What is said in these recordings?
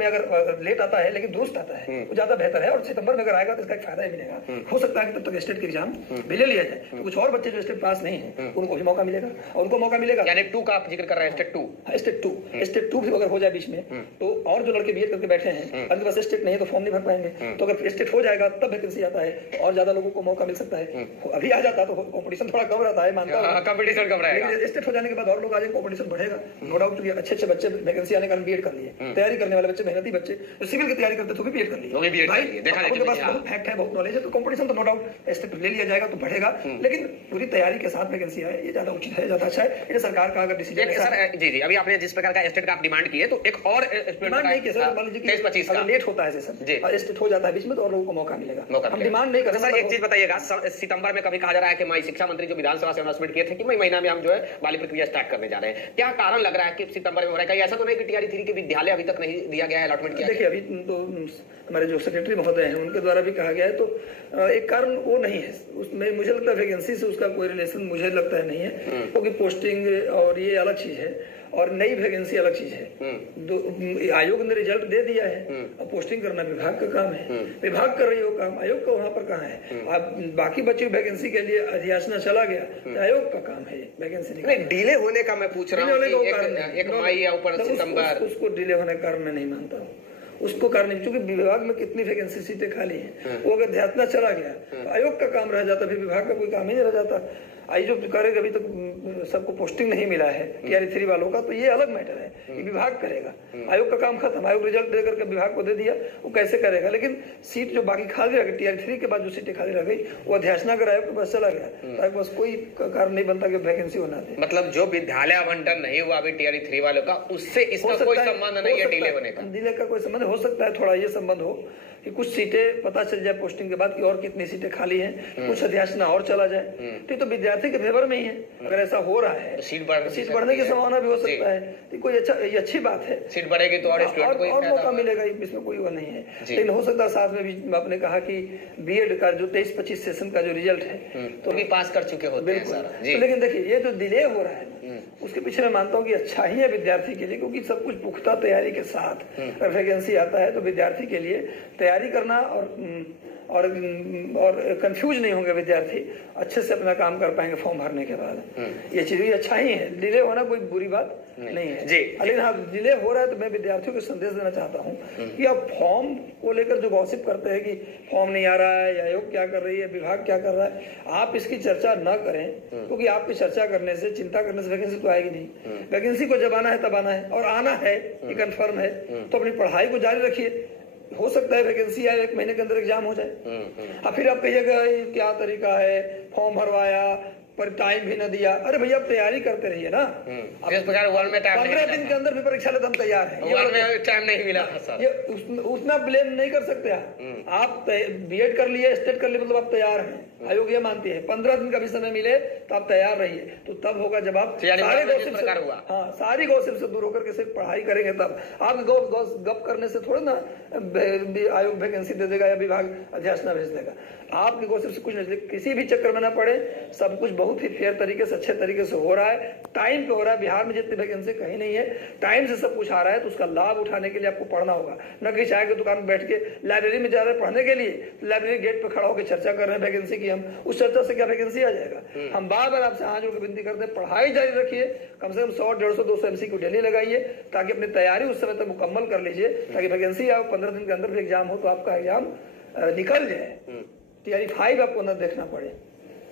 में अगर लेट आता है लेकिन दुरुस्त आता है वो ज्यादा बेहतर है, और सितंबर में अगर आएगा तो इसका एक फायदा ही मिलेगा। हो सकता है कि तब तक स्टेट के एग्जाम भी ले लिया जाए, तो कुछ और बच्चे जो स्टेट पास नहीं है उनको भी मौका मिलेगा, और उनको मौका मिलेगा। यानी 2 का आप जिक्र कर रहे हैं, स्टेट 2 भी अगर हो जाए बीच में तो, और जो लड़के बीएड करके बैठे हैं उनके पास स्टेट नहीं है तो फॉर्म नहीं भर पाएंगे, तो अगर स्टेट हो जाएगा तब वैकेंसी आता है तो और ज्यादा लोगों को मौका मिल सकता है। अभी आ जाता तो कॉम्पिटिशन थोड़ा कम रहता है, मानता हूं कंपटीशन कम रहेगा। स्टेट हो जाने के बाद और लोग आ जाएंगे, कॉम्पिटिशन बढ़ेगा, नो डाउट। अच्छे अच्छे बच्चे वैकेंसी आने का बीएड कर लिए, तैयारी करने वाले बच्चे, मेहनती बच्चे जो सिविल की तैयारी करते तो भी बीएड कर लिए, उनके पास बहुत फैक्ट है, बहुत नॉलेज है, तो कॉम्पिटिशन तो नो डाउट स्टेट ले लिया जाएगा तो बढ़ेगा, लेकिन पूरी तैयारी के साथ वैकेंसी आए ये ज्यादा उचित है, ज्यादा अच्छा है। ये सरकार का अगर डिसीजन है। जी जी, अभी आपने जिस प्रकार का स्टेट का आप डिमांड किए तो एक और डिमांड नहीं किया सर, मान लीजिए 23-25 का लेट होता है सेशन और स्टेट हो जाता है बीच में तो और लोगों को मौका मिलेगा, हम डिमांड नहीं करते। सर एक चीज बताइएगा, सितंबर में कभी कहा जा रहा है कि मई शिक्षा मंत्री जो विधानसभा से अनाउंसमेंट किए थे कि मई महीना में हम जो है वाली प्रक्रिया स्टार्ट करने जा रहे हैं, क्या कारण लग रहा है कि सितंबर में हो रहा है? ऐसा तो नहीं कि टीआरई 3 के विद्यालय अभी तक नहीं दिया गया है, अलॉटमेंट किया? देखिए अभी तो हमारे जो सेक्रेटरी महोदय हैं उनके द्वारा भी कहा गया है, तो एक कारण वो नहीं है उसमें, मुझे लगता है वैकेंसी से उसका कोई रिलेशन मुझे लगता है नहीं है, क्योंकि पोस्टिंग और ये अलग चीज है और नई वैकेंसी अलग चीज है। आयोग ने रिजल्ट दे दिया है, अब पोस्टिंग करना विभाग का काम है, विभाग कर रही हो काम, आयोग का वहां पर कहाँ है? अब बाकी बच्चों की वैकेंसी के लिए अधियाचना चला गया तो आयोग का काम है वैकेंसी नहीं, डिले होने का मैं पूछ रहा हूँ, एक मई या ऊपर सितंबर, उसको डिले होने का कारण मैं नहीं मानता हूँ, उसको कारण नहीं, क्योंकि विभाग में कितनी वैकेंसी सीटें खाली हैं, वो अगर ध्यान चला गया तो आयोग का काम रह जाता, फिर विभाग का कोई काम ही नहीं रह जाता। आई जो करेगा, अभी तक सबको पोस्टिंग नहीं मिला है टीआरई 3 वालों का, तो ये अलग मैटर है, ये विभाग करेगा, आयोग का काम खत्म, आयोग रिजल्ट दे करके विभाग को दे दिया, वो कैसे करेगा? लेकिन सीट जो बाकी खाली रह गई टीआरई 3 के बाद जो सीटें खाली रह गई वो अध्याचना अगर आयोग के पास चला गया तो आयोग के पास कोई कारण नहीं बनता कि वैकेंसी होना दे। मतलब जो विद्यालय आवंटन नहीं हुआ अभी टीआरई 3 वालों का, उससे इसका कोई संबंध नहीं है डिले होने का? डिले का कोई संबंध हो सकता है, थोड़ा ये संबंध हो कि कुछ सीटें पता चल जाए पोस्टिंग के बाद कि और कितनी सीटें खाली हैं, कुछ अध्याचना और चला जाए, तो विद्यार्थी के फेवर में ही है। अगर ऐसा हो रहा है तो सीट बढ़ने की संभावना भी हो सकता है, तो कोई ये अच्छी बात है, सीट बढ़ेगी तो और मौका मिलेगा, इसमें कोई वो नहीं है। लेकिन हो सकता है साथ में भी आपने कहा कि बीएड का जो 23-25 सेशन का जो रिजल्ट है तो भी पास कर चुके होते हैं सर, लेकिन देखिए ये जो डिले हो रहा है उसके पीछे मैं मानता हूँ कि अच्छा ही है विद्यार्थी के लिए, क्योंकि सब कुछ पुख्ता तैयारी के साथ अगर वैकेंसी आता है तो विद्यार्थी के लिए तैयारी करना और कंफ्यूज नहीं होंगे विद्यार्थी, अच्छे से अपना काम कर पाएंगे फॉर्म भरने के बाद। ये चीज भी अच्छा ही है, डिले होना कोई बुरी बात नहीं है जी। लेकिन हाँ डिले हो रहा है तो मैं विद्यार्थियों को संदेश देना चाहता हूँ कि आप फॉर्म को लेकर जो गॉसिप करते हैं कि फॉर्म नहीं आ रहा है या आयोग क्या कर रही है, विभाग क्या कर रहा है, आप इसकी चर्चा न करें, क्योंकि आपकी चर्चा करने से, चिंता करने से वैकेंसी तो आएगी नहीं। वैकेंसी को जब आना है तब आना है, और आना है ये कन्फर्म है, तो अपनी पढ़ाई को जारी रखिए। हो सकता है वैकेंसी आए 1 महीने के अंदर एग्जाम हो जाए, अब फिर आप कहिएगा क्या तरीका है, फॉर्म भरवाया पर टाइम भी न दिया। अरे भैया आप तैयारी करते रहिए ना, 15 दिन के अंदर भी परीक्षा लेते हम तैयार है, टाइम नहीं मिला, ये उतना ब्लेम नहीं कर सकते आप बीएड कर लिए, स्टेट कर लिए, मतलब आप तैयार हैं, आयोग ये मानती है 15 दिन का भी समय मिले तो आप तैयार रहिए, तो तब होगा जब आप सारी गॉसिप से दूर होकर के सिर्फ पढ़ाई करेंगे, तब आप गप करने से थोड़ा ना आयोग वैकेंसी दे देगा या विभाग अध्याचना भेज देगा। आपकी गॉसिप से कुछ नहीं, किसी भी चक्कर में ना पड़े, सब कुछ बहुत ही फेयर तरीके से, अच्छे तरीके से हो रहा है, टाइम पे हो रहा है। बिहार में जितनी वैकेंसी कहीं नहीं है, टाइम से सब कुछ आ रहा है, तो उसका लाभ उठाने के लिए आपको पढ़ना होगा, न कि चाय की दुकान में बैठ के लाइब्रेरी में जा रहे हैं पढ़ने के लिए, लाइब्रेरी गेट पे खड़ा होकर चर्चा कर रहे हैं वैकेंसी की, हम उस चर्चा से क्या वैकेंसी आ जाएगा? हम बार बार आपसे हाथ जोड़ के विनती करते हैं, पढ़ाई जारी रखिए, कम से कम 100, 150, 200 MCQ डेली लगाइए, ताकि अपनी तैयारी उस समय तक मुकम्मल कर लीजिए, ताकि वैकेंसी आए 15 दिन के अंदर भी एग्जाम हो तो आपका एग्जाम निकल जाए। टीआरई 5 आपको न देखना पड़े,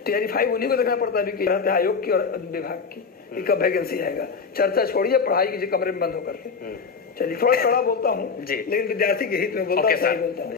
टीआरई 5 उन्हीं को देखना पड़ता है कि आयोग की और विभाग की कब वैकेंसी आएगा। चर्चा छोड़िए, पढ़ाई कीजिए कमरे में बंद होकर के। चलिए थोड़ा कड़ा बोलता हूँ, लेकिन विद्यार्थी के हित में बोलता हूँ, सही बोलता हूँ।